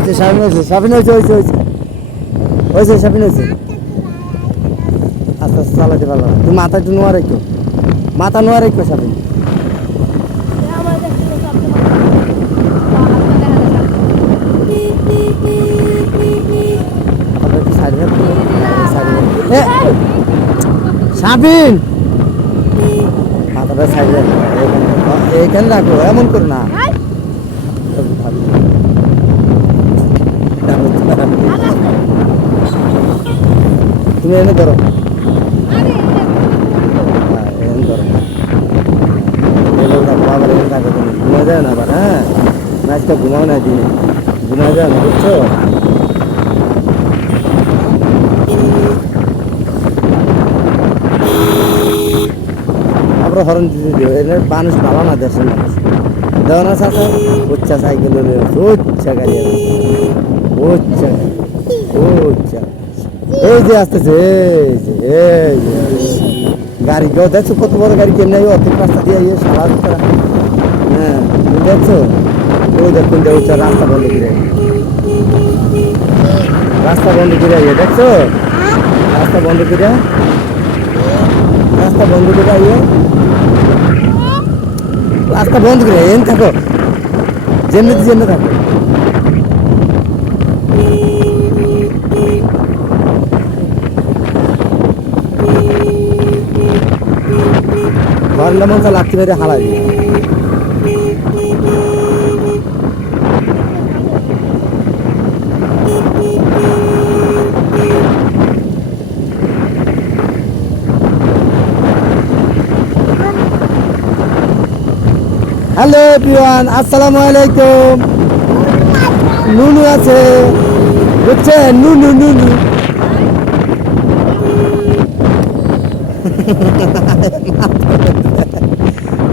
হয়েছে, সাবিন হয়েছে সাবিন হয়েছে হয়েছে হয়েছে। হয়েছে, সাবিন হয়েছে। আস্তে আস্তে চালাতে। তুই মাথা একটু নোয়া রেখো। মাথা নোয়া রেখো, সাবিন। মাথাটা একটু এ, সাবিন! মাথাটা সাইড। এইখানে রাখো, এমন করো না। তুমি এনে ধরো। হ্যাঁ, এনে ধরো। আবার এনে থাকো তুমি। ঘুমা যায় না আবার হ্যাঁ? ম্যাচটা ঘুমাও না দিনে। ঘুমা যায় না বুঝছ? আমরা হরণ দিতে দিও। এনে মানুষ ভালো না দেশের মানুষ। দেওয়া না চাচা। উচ্চা সাইকেল উচ্চা গাড়ি উচ্চা। উচ্চা। এই যে আসতেছে, এই যে এই যে গাড়ি কেউ দেখছ কত বড় গাড়ি, কেমনি অর্ধেক রাস্তা দিয়ে ইয়ে সারা হ্যাঁ দেখছ? ওই দেখুন উচ্চা রাস্তা বন্ধ করে। রাস্তা বন্ধ করে ইয়ে দেখছ? রাস্তা বন্ধ করে। রাস্তা বন্ধ করে ইয়ে রাস্তা বন্ধ করে এন থাকো যেমনি যেমনি থাকো। মনসা লাগতে পেরে হালাই হ্যালো এভরিওয়ান আসসালামু আলাইকুম নুনু আছে। বুঝছেন নুনু নুনু।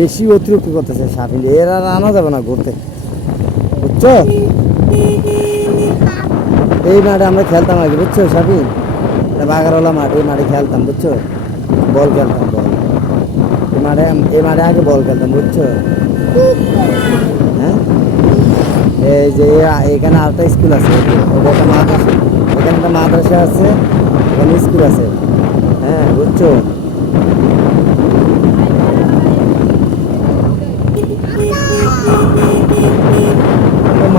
বেশি অতিরিক্ত করতেছে সাবিন এর আর আনা যাবে না ঘুরতে। বুঝছ? এই মাঠে আমরা খেলতাম আগে, বুঝছ এটা বাগারওয়ালা মাঠ, এই মাঠে খেলতাম, বুঝছ? বল খেলতাম, বল। এই মাঠে এই মাঠে আগে বল খেলতাম, বুঝছ? হ্যাঁ? এই যে এখানে আরেকটা স্কুল আছে একটা মাদ্রাসা, এখানে একটা মাদ্রাসা আছে, এখানে স্কুল আছে। হ্যাঁ বুঝছ?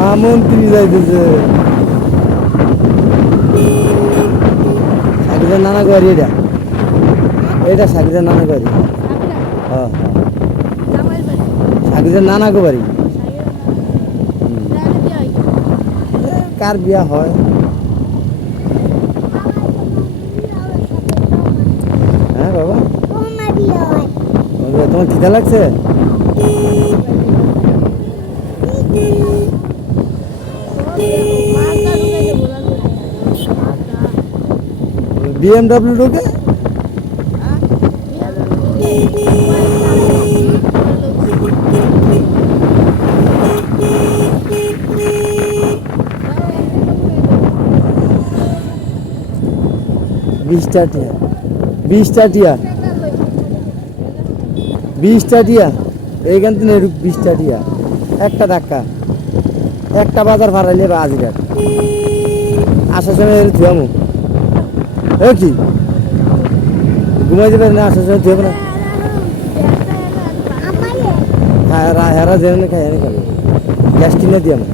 মহামন্ত্রী যাইতেছে। সাকিরের নানা গাড়ি এটা। এটা সাকিরের নানা গাড়ি। হ্যাঁ হ্যাঁ। নানা গো বাড়ি। এ, কার বিয়া হয়? হ্যাঁ বাবা। বাবা, তোমার খিদা লাগছে? বিএমডাব্লিউ ঢোকে? বিশটা টিয়া। বিশটা টিয়া। বিশটা টিয়া। এইখান থেকে বিশটা টিয়া। একটা ধাক্কা। একটা বাজার ভাড়াইলে বা আজিরাট আসার সময় ধুয়ামু কি? ঘুমাই যাবে না আসে সময় দেবে না হেরা দেবে না খাই খাবে গ্যাস কিনে দিয়ে আমার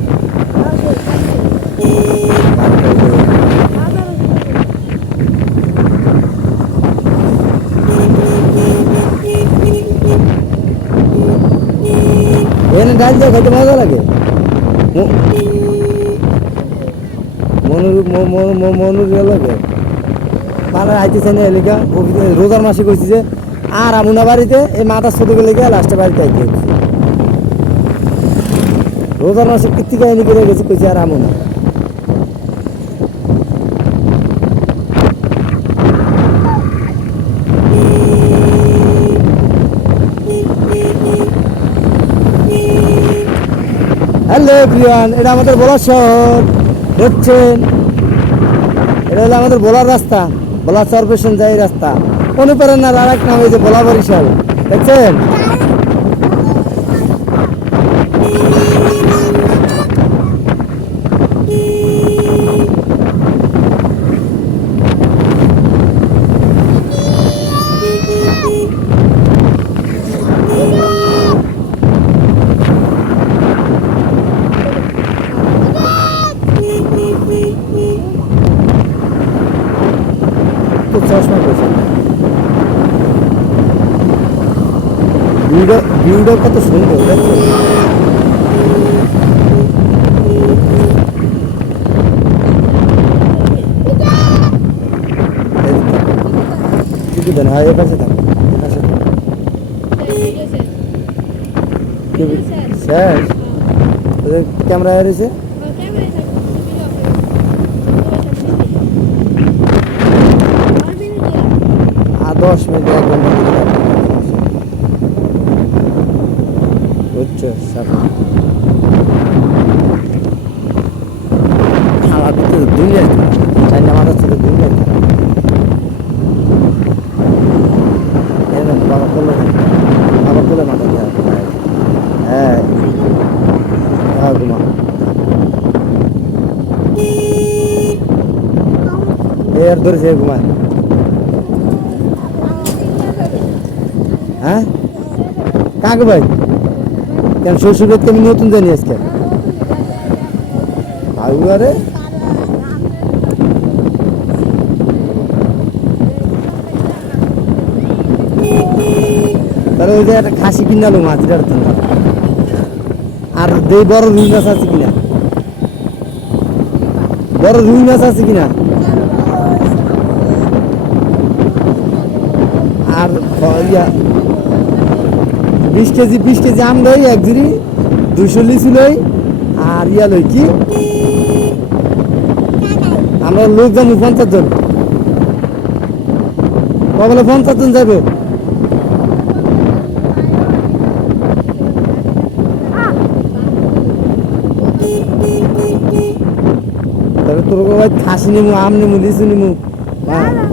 এখানে ডাল দিয়ে খেতে মজা লাগে। মনুর মনুর লাগে। মানে আইতেছে না এলিকা। রোজার মাসে কইছি যে, আর আমুনা বাড়িতে, এই মাথা ছোট গেলে গিয়ে লাস্টে বাড়িতে আইতে রোজার মাসে কীর্তি কাহিনী করে গেছি, কইছি আর আমুনা হ্যালো প্রিয়ান এটা আমাদের বলার শহর। দেখছেন? এটা হলো আমাদের বলার রাস্তা। বলা চরপেশন যাই রাস্তা। অনুপ্রেরণার আর এক নাম এই যে বলা বরিশাল। দেখছেন? ভিউটা কত সুন্দর ওদের ক্যামেরা রয়েছে? আর দশ মিনিট এক ঘণ্টা। সাথে আমার ভিতরে ছিল দুনিয়া বাবা করল বাবা করলে মাথা হ্যাঁ হ্যাঁ ঘুমা এর ধরেছে ঘুমায় হ্যাঁ? কাকে ভাই? কেন শ্বশুরের তো আমি নতুন জানি আজকে? আরে তাহলে ওই যে একটা খাসি কিনালো মাঝিটার জন্য আর দেই বড় রুই মাছ আছে কিনা? বড় রুই মাছ আছে কিনা? আর ইয়া বিশ কেজি বিশ কেজি আম লই, এক জুড়ি দুইশো লিচু লই, আর ইয়া লই কি? আমরা লোক যাব পঞ্চাশ জন। কবলে পঞ্চাশ জন যাবে তোর ভাই খাসি নিমু, আম নিমু, লিচু নিমু হ্যাঁ?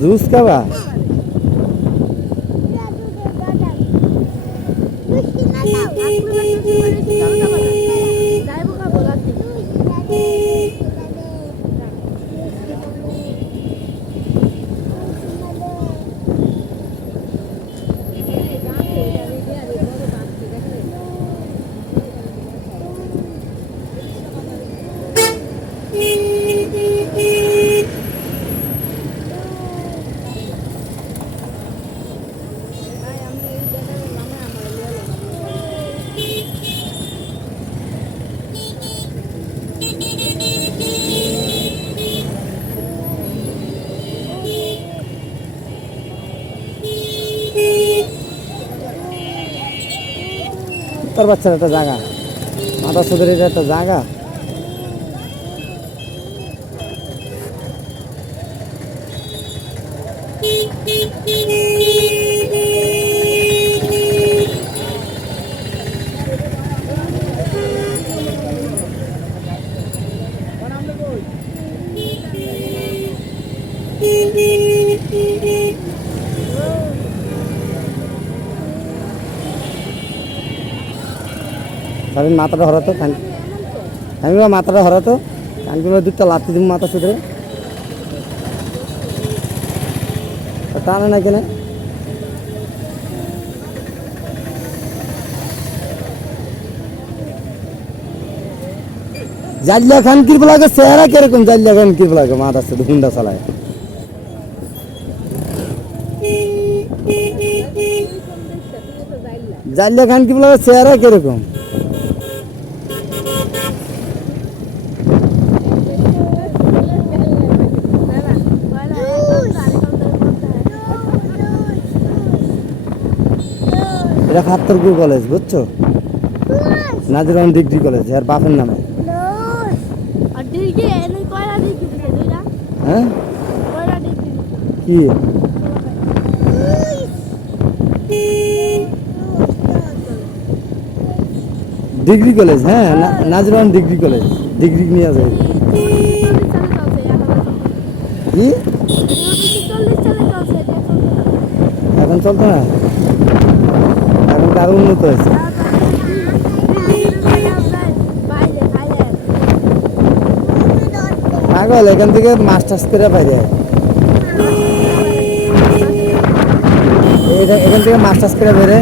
জুস খাবা তোর বাচ্চার একটা জায়গা। মাথা সুদের একটা জায়গা। তাদের মাথাটা হরাতো, কান মাথাটা হরাতো, কানগুলো দুধটা লাথি দিব মাথা সুদরে টানে না জালিয়া খান খান লাগে চেহারা কীরকম জালিয়া খান কিরবলাকে মাথা সাথে হুন্ডা চালায়। জালিয়া খান কিরবলাকে চেহারা কীরকম? এটা খাত্তরপুর কলেজ বুঝছ? নাজিরান ডিগ্রি কলেজের বাপের নামে। আর হ্যাঁ? কি? ডিগ্রি কলেজ হ্যাঁ নাজিরান ডিগ্রি কলেজ ডিগ্রি নিয়ে যায় কি? এখন চলতো না? আরও উন্নত হয়েছে। পাগল এখান থেকে মাস্টার্স করে বাইরে এখান থেকে মাস্টার্স করে বেরে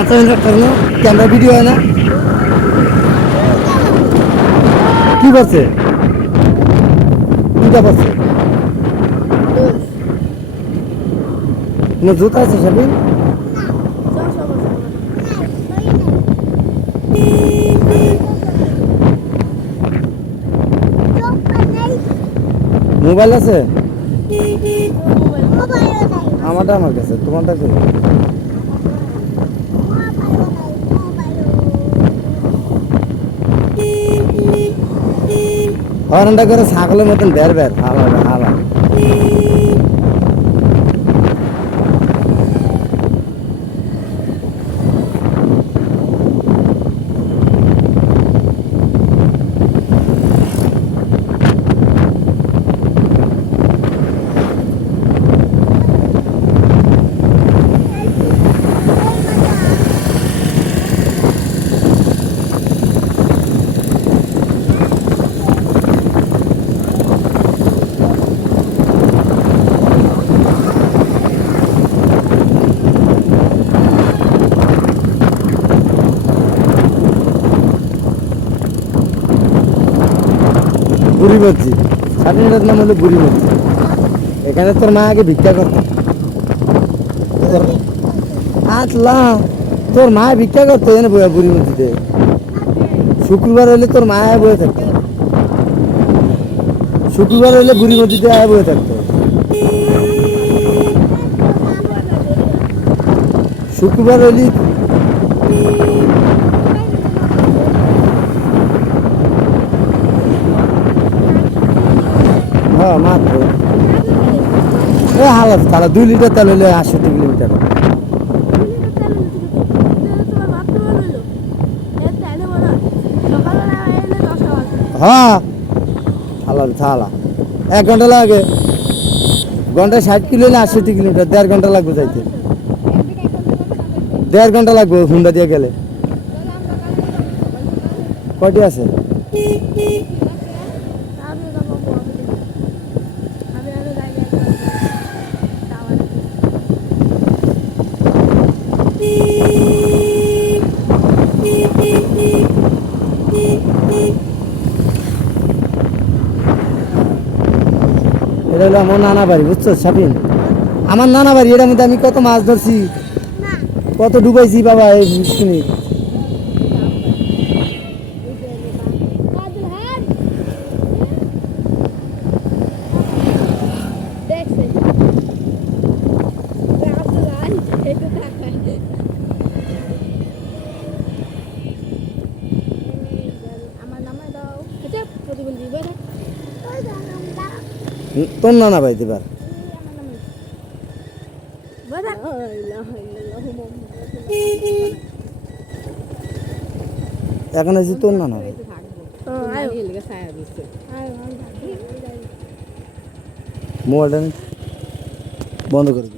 হুম মাথা কারণ ক্যামেরা ভিডিও হয় না। কি করছে কিটা করছে তোমার জুতা আছে সাবি মোবাইল আছে। আমারটা আমার কাছে তোমারটা কি? হরনটা করে ছাগলের মতন বের বের ভালো হালা বুড়ি মসজিদ স্বাধীনতার নাম হলো বুড়ি মসজিদ এখানে তোর মা আগে ভিক্ষা করত। আতলা তোর মা ভিক্ষা করতো বয়া বুড়ি মসজিদে শুক্রবার হলে তোর মা আয় বয়ে থাকতো। শুক্রবার হলে বুড়ি মসজিদে আয় বয়ে থাকতো। শুক্রবার হলে হ্যাঁ মাত্র তাহলে দুই লিটার তেল হলে আটষট্টি কিলোমিটার হ্যাঁ থালা এক ঘণ্টা লাগে। ঘন্টায় ষাট কিলো হলে আটষট্টি কিলোমিটার, দেড় ঘণ্টা লাগবে যাইতে। দেড় ঘণ্টা লাগবে হুন্ডা দিয়ে গেলে। কটি আছে? আমার নানা বাড়ি বুঝছ শাপিন আমার নানা বাড়ি এটার মধ্যে আমি কত মাছ ধরছি? কত ডুবাইছি বাবা এই শুনি আমার নামে দাও আচ্ছা প্রতিবন্ধী বেড়ে তোর নানা ভাই দিবার? এখন আছি তোর নানা ভাই। মোবাইলটা বন্ধ করে